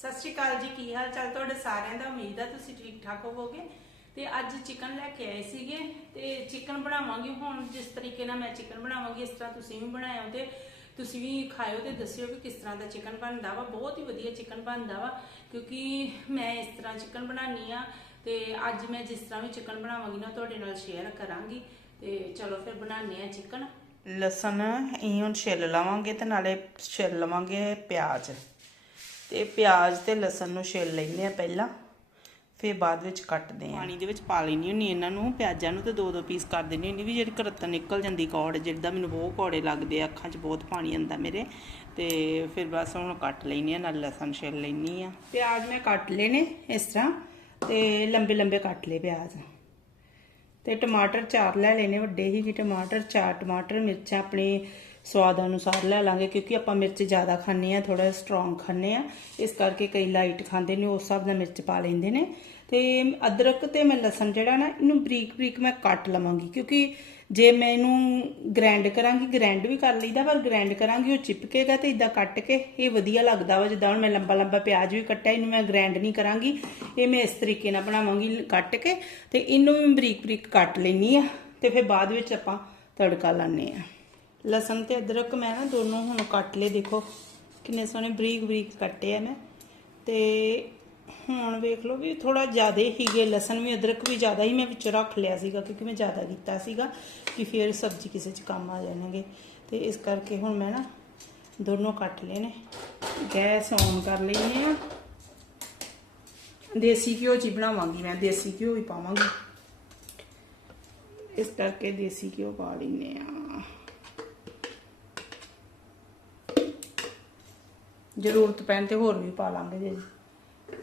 ਸਤਿ ਸ਼੍ਰੀ ਅਕਾਲ ਜੀ, ਕੀ ਹਾਲ ਚਾਲ? ਤੁਹਾਡੇ ਸਾਰਿਆਂ ਦਾ ਉਮੀਦ ਹੈ ਤੁਸੀਂ ਠੀਕ ਠਾਕ ਹੋਵੋਗੇ। ਤੇ ਅੱਜ ਚਿਕਨ ਲੈ ਕੇ ਆਏ ਸੀਗੇ ਤੇ ਚਿਕਨ ਬਣਾਵਾਂਗੀ ਹੁਣ, ਜਿਸ ਤਰੀਕੇ ਨਾਲ ਮੈਂ ਚਿਕਨ ਬਣਾਵਾਂਗੀ, ਇਸ ਤਰ੍ਹਾਂ ਤੁਸੀਂ ਵੀ ਬਣਾਇਓ ਤੇ ਤੁਸੀਂ ਵੀ ਖਾਇਓ ਤੇ ਦੱਸਿਓ ਵੀ ਕਿਸ ਤਰ੍ਹਾਂ ਦਾ ਚਿਕਨ ਬਣਦਾ ਵਾ। ਬਹੁਤ ਹੀ ਵਧੀਆ ਚਿਕਨ ਬਣਦਾ ਵਾ, ਕਿਉਂਕਿ ਮੈਂ ਇਸ ਤਰ੍ਹਾਂ ਚਿਕਨ ਬਣਾਉਣੀ ਆ ਤੇ ਅੱਜ ਮੈਂ ਜਿਸ ਤਰ੍ਹਾਂ ਵੀ ਚਿਕਨ ਬਣਾਵਾਂਗੀ ਨਾ, ਤੁਹਾਡੇ ਨਾਲ ਸ਼ੇਅਰ ਕਰਾਂਗੀ। ਤੇ ਚਲੋ ਫਿਰ ਬਣਾਉਂਦੇ ਆ ਚਿਕਨ। ਲਸਣ ਅਸੀਂ ਹੁਣ ਛਿੱਲ ਲਵਾਂਗੇ ਤੇ ਨਾਲੇ ਛਿੱਲ ਲਵਾਂਗੇ ਪਿਆਜ਼। ਤੇ ਪਿਆਜ਼ ਤੇ ਲਸਣ ਨੂੰ ਛਿੱਲ ਲੈਂਦੇ ਆ ਪਹਿਲਾਂ, ਫਿਰ ਬਾਅਦ ਵਿੱਚ ਕੱਟਦੇ ਆ ਪਾਣੀ ਦੇ ਵਿੱਚ ਪਾ ਲੈਣੀ ਹੁੰਨੀ ਇਹਨਾਂ ਨੂੰ, ਪਿਆਜ਼ਾਂ ਨੂੰ ਤੇ ਦੋ ਦੋ ਪੀਸ ਕਰ ਦੇਣੀ ਹੁੰਨੀ ਵੀ ਜਿਹੜੀ ਕਰਤ ਨਿਕਲ ਜਾਂਦੀ ਕੌੜ ਜਿੱਦਾਂ ਮੈਨੂੰ ਬਹੁਤ ਕੌੜੇ ਲੱਗਦੇ ਆ, ਅੱਖਾਂ 'ਚ ਬਹੁਤ ਪਾਣੀ ਆਉਂਦਾ ਮੇਰੇ, ਤੇ ਫਿਰ ਬਸ ਹੁਣ ਕੱਟ ਲੈਣੀ ਆ ਨਾਲ ਲਸਣ ਛਿੱਲ ਲੈਣੀ ਆ ਪਿਆਜ਼ ਮੈਂ ਕੱਟ ਲੈਣੇ ਇਸ ਤਰ੍ਹਾਂ, ਤੇ ਲੰਬੇ ਲੰਬੇ ਕੱਟ ਲਏ ਪਿਆਜ਼। ਤੇ ਟਮਾਟਰ ਚਾਰ ਲੈ ਲੈਨੇ ਵੱਡੇ ਹੀ, ਕਿ ਟਮਾਟਰ, ਚਾਰ ਟਮਾਟਰ, ਮਿਰਚਾਂ ਆਪਣੇ ਸਵਾਦ ਅਨੁਸਾਰ ਲੈ ਲਾਂਗੇ, ਕਿਉਂਕਿ ਆਪਾਂ ਮਿਰਚ ਜ਼ਿਆਦਾ ਖਾਂਦੇ ਆ ਥੋੜਾ ਸਟਰੋਂਗ ਖਾਂਦੇ ਆ ਇਸ ਕਰਕੇ ਕਈ ਲਾਈਟ ਖਾਂਦੇ ਨੇ, ਉਸ ਹਿਸਾਬ ਨਾਲ ਮਿਰਚ ਪਾ ਲੈਂਦੇ ਨੇ। ਤੇ ਅਦਰਕ ਤੇ ਮੈਂ ਲਸਣ ਜਿਹੜਾ ਨਾ, ਇਹਨੂੰ ਬਰੀਕ ਬਰੀਕ ਮੈਂ ਕੱਟ ਲਵਾਂਗੀ, ਕਿਉਂਕਿ ਜੇ ਮੈਂ ਇਹਨੂੰ ਗ੍ਰਾਈਂਡ ਕਰਾਂਗੀ ਗ੍ਰਾਈਂਡ ਵੀ ਕਰ ਲਈਦਾ, ਪਰ ਗ੍ਰਾਈਂਡ ਕਰਾਂਗੀ, ਉਹ ਚਿਪਕੇਗਾ ਤੇ ਇਦਾਂ ਕੱਟ ਕੇ ਇਹ ਵਧੀਆ ਲੱਗਦਾ ਵਾ, ਜਿੱਦਾਂ ਹੁਣ ਮੈਂ ਲੰਬਾ ਲੰਬਾ ਪਿਆਜ਼ ਵੀ ਕੱਟਿਆ, ਇਹਨੂੰ ਮੈਂ ਗ੍ਰਾਈਂਡ ਨਹੀਂ ਕਰਾਂਗੀ। ਇਹ ਮੈਂ ਇਸ ਤਰੀਕੇ ਨਾਲ ਬਣਾਵਾਂਗੀ ਕੱਟ ਕੇ, ਤੇ ਇਹਨੂੰ ਵੀ ਬਰੀਕ ਬਰੀਕ ਕੱਟ ਲੈਣੀ ਆ ਤੇ ਫਿਰ ਬਾਅਦ ਵਿੱਚ ਆਪਾਂ ਤੜਕਾ ਲਾਣੇ ਆ ਲਸਣ ਤੇ ਅਦਰਕ ਮੈਂ ਨਾ ਦੋਨੋਂ ਹੁਣ ਕੱਟ ਲਏ, ਦੇਖੋ ਕਿੰਨੇ ਸੋਹਣੇ ਬਰੀਕ ਬਰੀਕ ਕੱਟੇ ਆ ਮੈਂ। ਤੇ ਹੁਣ ਵੇਖ ਲਓ ਵੀ ਥੋੜਾ ਜ਼ਿਆਦਾ ਹੀਗੇ ਲਸਣ ਵੀ, ਅਦਰਕ ਵੀ ਜ਼ਿਆਦਾ ਹੀ ਮੈਂ ਵਿੱਚ ਰੱਖ ਲਿਆ ਸੀਗਾ, ਕਿਉਂਕਿ ਮੈਂ ਜ਼ਿਆਦਾ ਕੀਤਾ ਸੀਗਾ ਕਿ ਫਿਰ ਸਬਜ਼ੀ ਕਿਸੇ 'ਚ ਕੰਮ ਆ ਜਾਣਗੇ। ਤੇ ਇਸ ਕਰਕੇ ਹੁਣ ਮੈਂ ਨਾ ਦੋਨੋਂ ਕੱਟ ਲਏ ਨੇ। ਗੈਸ ਔਨ ਕਰ ਲੈਣੀ ਆ ਦੇਸੀ ਘਿਓ ਚ ਹੀ ਬਣਾਵਾਂਗੀ ਮੈਂ, ਦੇਸੀ ਘਿਓ ਹੀ ਪਾਵਾਂਗੀ। ਇਸ ਕਰਕੇ ਦੇਸੀ ਘਿਓ ਪਾ ਲੈਨੇ ਆ ਜ਼ਰੂਰਤ ਪੈਣ ਤੇ ਹੋਰ ਵੀ ਪਾ ਲਾਂਗੇ ਜੇ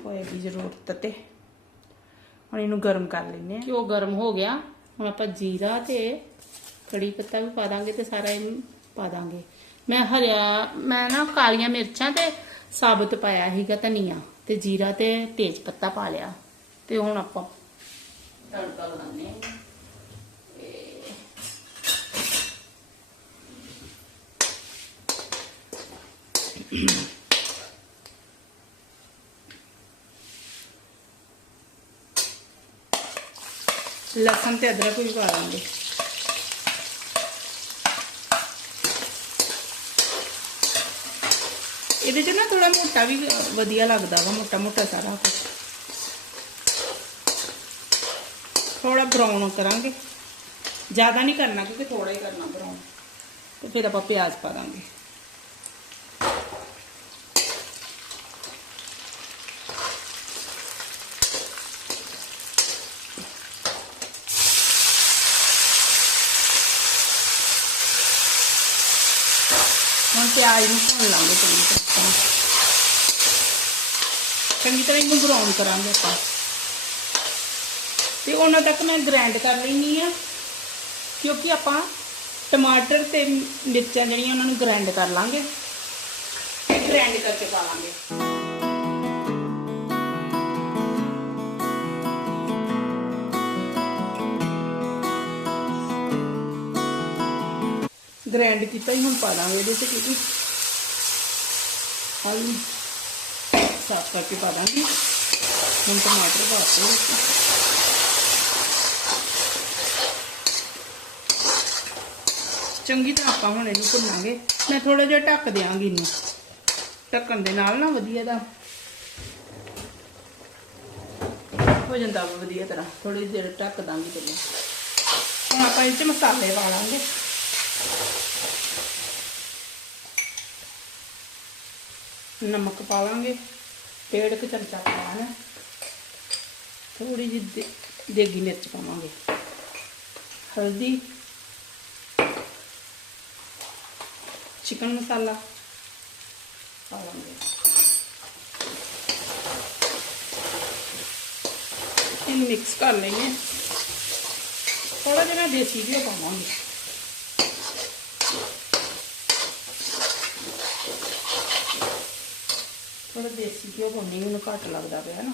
ਹੋਏਗੀ ਜ਼ਰੂਰਤ ਤੇ। ਹੁਣ ਇਹਨੂੰ ਗਰਮ ਕਰ ਲੈਨੇ ਆ। ਘਿਓ ਗਰਮ ਹੋ ਗਿਆ। ਹੁਣ ਆਪਾਂ ਜੀਰਾ ਤੇ ਕੜੀ ਪੱਤਾ ਵੀ ਪਾ ਦਾਂਗੇ ਤੇ ਸਾਰਾ ਇਹਨੂੰ ਪਾ ਦਾਂਗੇ। ਮੈਂ ਹਰਿਆ, ਮੈਂ ਨਾ ਕਾਲੀਆਂ ਮਿਰਚਾਂ ਤੇ ਸਾਬਤ ਪਾਇਆ ਸੀਗਾ ਧਨੀਆ ਤੇ ਜੀਰਾ ਤੇ ਤੇਜ ਪੱਤਾ ਪਾ ਲਿਆ। ਤੇ ਹੁਣ ਆਪਾਂ ਤੜਕਾ ਲਗਾਉਂਦੇ ਹਾਂ ਲਸਣ ਤੇ ਅਦਰਕ ਵੀ ਪਾ ਦਾਂਗੇ। ਇਹਦੇ ਚ ਨਾ ਥੋੜਾ ਮੋਟਾ ਵੀ ਵਧੀਆ ਲੱਗਦਾ ਵਾ, ਮੋਟਾ ਮੋਟਾ ਸਾਰਾ ਕੁਝ ਥੋੜਾ ਬਰਾਊਨ ਕਰਾਂਗੇ। ਜ਼ਿਆਦਾ ਨਹੀਂ ਕਰਨਾ ਕਿਉਂਕਿ ਥੋੜਾ ਹੀ ਕਰਨਾ ਬਰਾਊਨ ਤੇ ਫਿਰ ਆਪਾਂ ਪਿਆਜ਼ ਪਾ ਦਾਂਗੇ। ਪਿਆਜ਼ ਨੂੰ ਭੁੰਨ ਲਾਂਗੇ ਚੰਗੀ ਤਰ੍ਹਾਂ ਚੰਗੀ ਤਰ੍ਹਾਂ ਇਹਨੂੰ ਬਰਾਊਨ ਕਰਾਂਗੇ ਆਪਾਂ ਤੇ ਉਹਨਾਂ ਤੱਕ ਮੈਂ ਗ੍ਰਾਈਂਡ ਕਰ ਲੈਣੀ ਆ ਕਿਉਂਕਿ ਆਪਾਂ ਟਮਾਟਰ ਤੇ ਮਿਰਚਾਂ ਜਿਹੜੀਆਂ ਉਹਨਾਂ ਨੂੰ ਗ੍ਰਾਈਂਡ ਕਰ ਲਾਂਗੇ ਤੇ ਗ੍ਰਾਈਂਡ ਕਰਕੇ ਪਾ ਲਾਂਗੇ ਗ੍ਰਾਈਂਡ ਕੀਤਾ ਹੀ ਹੁਣ ਪਾ ਦਾਂਗੇ ਇਹਦੇ ਚ ਕਿਉਂਕਿ ਆਲੂ ਸਾਫ਼ ਕਰਕੇ ਪਾ ਦਾਂਗੇ। ਹੁਣ ਟਮਾਟਰ ਪਾ ਵਿੱਚ ਚੰਗੀ ਤਰ੍ਹਾਂ ਆਪਾਂ ਹੁਣ ਇਹਨੂੰ ਭੁੰਨਾਂਗੇ। ਮੈਂ ਥੋੜਾ ਜਿਹਾ ਢੱਕ ਦਿਆਂਗੀ ਇਹਨੂੰ। ਢੱਕਣ ਦੇ ਨਾਲ ਨਾ ਵਧੀਆ ਦਾ ਹੋ ਜਾਂਦਾ ਵਾ ਵਧੀਆ ਤਰ੍ਹਾਂ। ਥੋੜੀ ਦੇਰ ਢੱਕ ਦਾਂਗੀ ਪਹਿਲਾਂ। ਹੁਣ ਆਪਾਂ ਇਹ ਚ ਮਸਾਲੇ ਪਾ ਲਾਂਗੇ। ਨਮਕ ਪਾ ਲਾਂਗੇ ਡੇਢ ਕੁ ਚਮਚਾ ਪਾਣਾ ਥੋੜੀ ਜਿਹੀ ਦੇ- ਦੇਗੀ ਮਿਰਚ ਪਾਵਾਂਗੇ ਹਲਦੀ ਚਿਕਨ ਮਸਾਲਾ ਪਾ ਲਾਂਗੇ ਇਹਨੂੰ ਮਿਕਸ ਕਰ ਲੈਂਗੇ ਥੋੜਾ ਜਿਹਾ ਦੇਸੀ ਘਿਓ ਪਾਵਾਂਗੇ ਥੋੜਾ ਦੇਸੀ ਘਿਓ ਪਾਉਣੀ ਮੈਨੂੰ ਘੱਟ ਲੱਗਦਾ ਪਿਆ ਨਾ।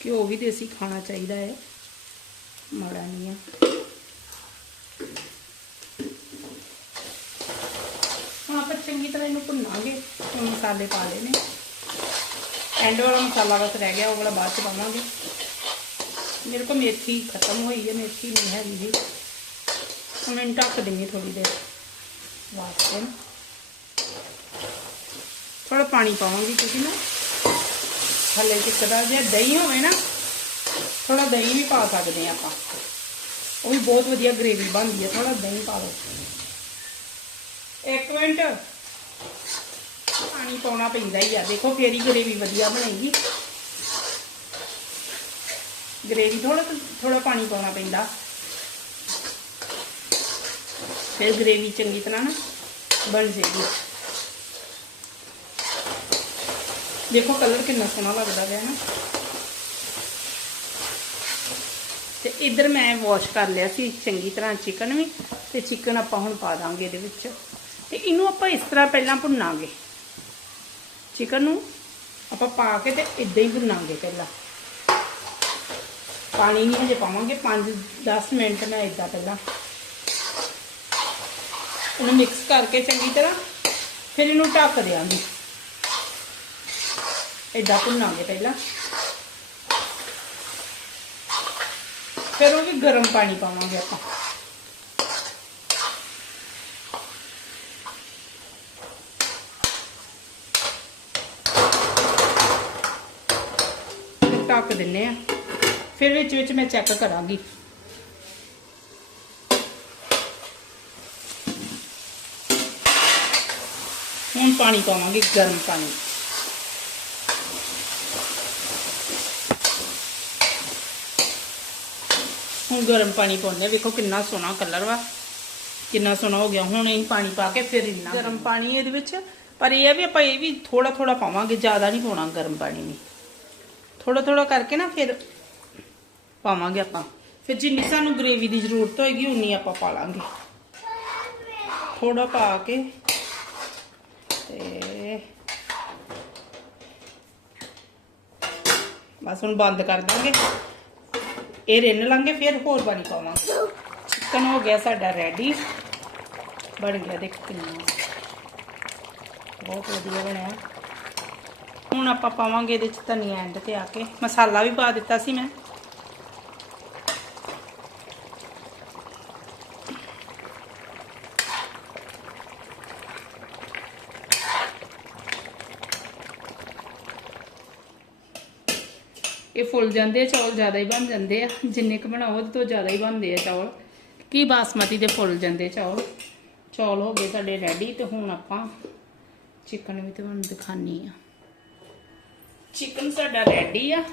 ਘਿਓ ਵੀ ਦੇਸੀ ਖਾਣਾ ਚਾਹੀਦਾ ਹੈ, ਮਾੜਾ ਨਹੀਂ ਆ। ਹੁਣ ਆਪਾਂ ਚੰਗੀ ਤਰ੍ਹਾਂ ਇਹਨੂੰ ਭੁੰਨਾਂਗੇ ਮਸਾਲੇ ਪਾ ਲਏ ਨੇ ਐਂਡ ਵਾਲਾ ਮਸਾਲਾ ਬਸ ਰਹਿ ਗਿਆ, ਉਹ ਵਾਲਾ ਬਾਅਦ ਚ ਪਾਵਾਂਗੇ। ਮੇਰੇ ਕੋਲ ਮੇਥੀ ਖਤਮ ਹੋਈ ਹੈ, ਮੇਥੀ ਨਹੀਂ ਹੈਗੀ ਜੀ। ਹੁਣ ਇਹਨੂੰ ਢੱਕ ਦਿੰਦੀ ਥੋੜੀ ਦੇਰ ਵਾਸਤੇ। ਨਾ ਥੋੜਾ ਪਾਣੀ ਪਾਵਾਂਗੀ ਕਿਉਂਕਿ ਨਾ ਥੱਲੇ ਚਿੱਕਦਾ ਜੇ ਦਹੀਂ ਹੋਵੇ ਨਾ ਥੋੜਾ ਦਹੀਂ ਵੀ ਪਾ ਸਕਦੇ ਆ ਆਪਾਂ ਉਹ ਵੀ ਬਹੁਤ ਵਧੀਆ ਗ੍ਰੇਵੀ ਬਣਦੀ ਹੈ ਥੋੜਾ ਦਹੀਂ ਪਾ ਲਓ ਇੱਕ ਮਿੰਟ ਪਾਣੀ ਪਾਉਣਾ ਪੈਂਦਾ ਹੀ ਆ ਦੇਖੋ ਫੇਰ ਹੀ ਗ੍ਰੇਵੀ ਵਧੀਆ ਬਣੇਗੀ ਗ੍ਰੇਵੀ ਥੋੜਾ ਥੋੜਾ ਪਾਣੀ ਪਾਉਣਾ ਪੈਂਦਾ ਫਿਰ ਗ੍ਰੇਵੀ ਚੰਗੀ ਤਰ੍ਹਾਂ ਨਾ ਬਣ ਜਾਏਗੀ ਦੇਖੋ ਕਲਰ ਕਿੰਨਾ ਸੋਹਣਾ ਲੱਗਦਾ ਪਿਆ ਨਾ। ਤੇ ਇਧਰ ਮੈਂ ਵਾਸ਼ ਕਰ ਲਿਆ ਸੀ ਚੰਗੀ ਤਰ੍ਹਾਂ ਚਿਕਨ ਵੀ, ਤੇ ਚਿਕਨ ਆਪਾਂ ਹੁਣ ਪਾ ਦਾਂਗੇ ਇਹਦੇ ਵਿੱਚ। ਤੇ ਇਹਨੂੰ ਆਪਾਂ ਇਸ ਤਰ੍ਹਾਂ ਪਹਿਲਾਂ ਭੁੰਨਾਂਗੇ। ਚਿਕਨ ਨੂੰ ਆਪਾਂ ਪਾ ਕੇ ਤੇ ਇਦਾਂ ਹੀ ਭੁੰਨਾਂਗੇ ਪਹਿਲਾਂ। ਪਾਣੀ ਨਹੀਂ ਹਜੇ ਪਾਵਾਂਗੇ 5-10 ਮਿੰਟ ਮੈਂ ਇਦਾਂ ਪਹਿਲਾਂ। ਇਹਨੂੰ ਮਿਕਸ ਕਰਕੇ ਚੰਗੀ ਤਰ੍ਹਾਂ, ਫਿਰ ਇਹਨੂੰ ਢੱਕ ਦਿਆਂਗੇ। ਇਦਾਂ ਭੁੰਨਾਂਗੇ ਪਹਿਲਾਂ। ਫਿਰ ਉਹ ਵੀ ਗਰਮ ਪਾਣੀ ਪਾਵਾਂਗੇ ਆਪਾਂ। ਢੱਕ ਦਿੰਨੇ ਆ। ਫਿਰ ਵਿੱਚ ਵਿੱਚ ਮੈਂ ਚੈੱਕ ਕਰਾਂਗੀ। ਹੁਣ ਪਾਣੀ ਪਾਵਾਂਗੇ, ਗਰਮ ਪਾਣੀ। ਹੁਣ ਗਰਮ ਪਾਣੀ ਪਾਉਂਦੇ ਵੇਖੋ ਕਿੰਨਾ ਸੋਹਣਾ ਕਲਰ ਵਾ। ਕਿੰਨਾ ਸੋਹਣਾ ਹੋ ਗਿਆ। ਹੁਣ ਇਹ ਪਾਣੀ ਪਾ ਕੇ ਫਿਰ ਇੰਨਾ ਗਰਮ ਪਾਣੀ। ਇਹਦੇ ਵਿੱਚ। ਪਰ ਇਹ ਆ ਵੀ ਆਪਾਂ ਇਹ ਵੀ ਥੋੜਾ ਥੋੜਾ ਪਾਵਾਂਗੇ ਜ਼ਿਆਦਾ ਨਹੀਂ ਪਾਉਣਾ ਗਰਮ ਪਾਣੀ ਵੀ। ਥੋੜਾ ਥੋੜਾ ਕਰਕੇ ਨਾ ਫਿਰ ਪਾਵਾਂਗੇ ਆਪਾਂ। ਫਿਰ ਜਿੰਨੀ ਸਾਨੂੰ ਗ੍ਰੇਵੀ ਦੀ ਜ਼ਰੂਰਤ ਹੋਏਗੀ ਉਨੀ ਆਪਾਂ ਪਾ ਲਾਂਗੇ। ਥੋੜਾ ਪਾ ਕੇ ਤੇ ਬਸ ਹੁਣ ਬੰਦ ਕਰ ਦਾਂਗੇ। ਇਹ ਰਿੰਨ ਲਾਂਗੇ, ਫਿਰ ਹੋਰ ਪਾਣੀ ਪਾਵਾਂਗੇ। ਚਿਕਨ ਹੋ ਗਿਆ ਸਾਡਾ ਰੈਡੀ ਬਣ ਗਿਆ, ਦੇਖ ਕਿੰਨਾ। ਬਹੁਤ ਵਧੀਆ ਬਣਿਆ। ਹੁਣ ਆਪਾਂ ਪਾਵਾਂਗੇ ਇਹਦੇ ਚ ਧਨੀਆ ਐਂਡ ਤੇ ਆ ਕੇ। ਮਸਾਲਾ ਵੀ ਪਾ ਦਿੱਤਾ ਸੀ ਮੈਂ। ਇਹ ਫੁੱਲ ਜਾਂਦੇ ਆ, ਚੌਲ ਜ਼ਿਆਦਾ ਹੀ ਬਣ ਜਾਂਦੇ ਆ। ਜਿੰਨੇ ਕੁ ਬਣਾਓ, ਉਹਦੇ ਤੋਂ ਜ਼ਿਆਦਾ ਹੀ ਬਣਦੇ ਆ ਚੌਲ। ਕੀ ਬਾਸਮਤੀ ਦੇ ਫੁੱਲ ਜਾਂਦੇ ਚੌਲ? ਚੌਲ ਹੋ ਗਏ ਸਾਡੇ ਰੈਡੀ ਤੇ ਹੁਣ ਆਪਾਂ ਚਿਕਨ ਵੀ ਤੁਹਾਨੂੰ ਦਿਖਾਨੀ ਆ ਚਿਕਨ ਸਾਡਾ ਰੈਡੀ ਆ।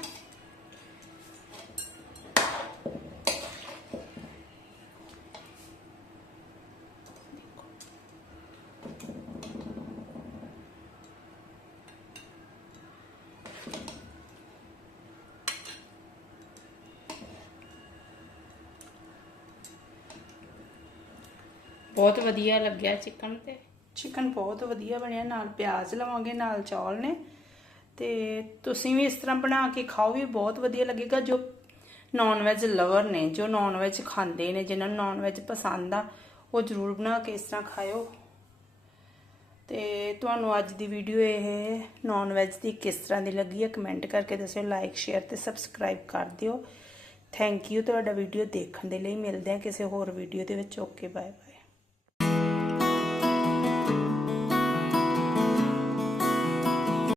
ਬਹੁਤ ਵਧੀਆ ਲੱਗਿਆ ਚਿਕਨ ਤੇ। ਚਿਕਨ ਬਹੁਤ ਵਧੀਆ ਬਣਿਆ, ਨਾਲ ਪਿਆਜ਼ ਲਵਾਂਗੇ, ਨਾਲ ਚੌਲ ਨੇ। ਤੇ ਤੁਸੀਂ ਵੀ ਇਸ ਤਰ੍ਹਾਂ ਬਣਾ ਕੇ ਖਾਓ, ਵੀ ਬਹੁਤ ਵਧੀਆ ਲੱਗੇਗਾ। ਜੋ ਨਾਨ ਵੈਜ ਲਵਰ ਨੇ, ਜੋ ਨਾਨ ਵੈਜ ਖਾਂਦੇ ਨੇ, ਜਿਨ੍ਹਾਂ ਨੂੰ ਨਾਨ ਵੈਜ ਪਸੰਦ ਆ, ਉਹ ਜ਼ਰੂਰ ਬਣਾ ਕੇ ਇਸ ਤਰ੍ਹਾਂ ਖਾਇਓ। ਤੇ ਤੁਹਾਨੂੰ ਅੱਜ ਦੀ ਵੀਡੀਓ ਇਹ ਨਾਨ ਵੈਜ ਦੀ ਕਿਸ ਤਰ੍ਹਾਂ ਦੀ ਲੱਗੀ ਹੈ ਕਮੈਂਟ ਕਰਕੇ ਦੱਸਿਓ ਲਾਈਕ ਸ਼ੇਅਰ ਤੇ ਸਬਸਕ੍ਰਾਈਬ ਕਰ ਦਿਓ। ਥੈਂਕ ਯੂ ਤੁਹਾਡਾ ਵੀਡੀਓ ਦੇਖਣ ਦੇ ਲਈ। ਮਿਲਦੇ ਹਾਂ ਕਿਸੇ ਹੋਰ ਵੀਡੀਓ ਦੇ ਵਿੱਚ। Okay bye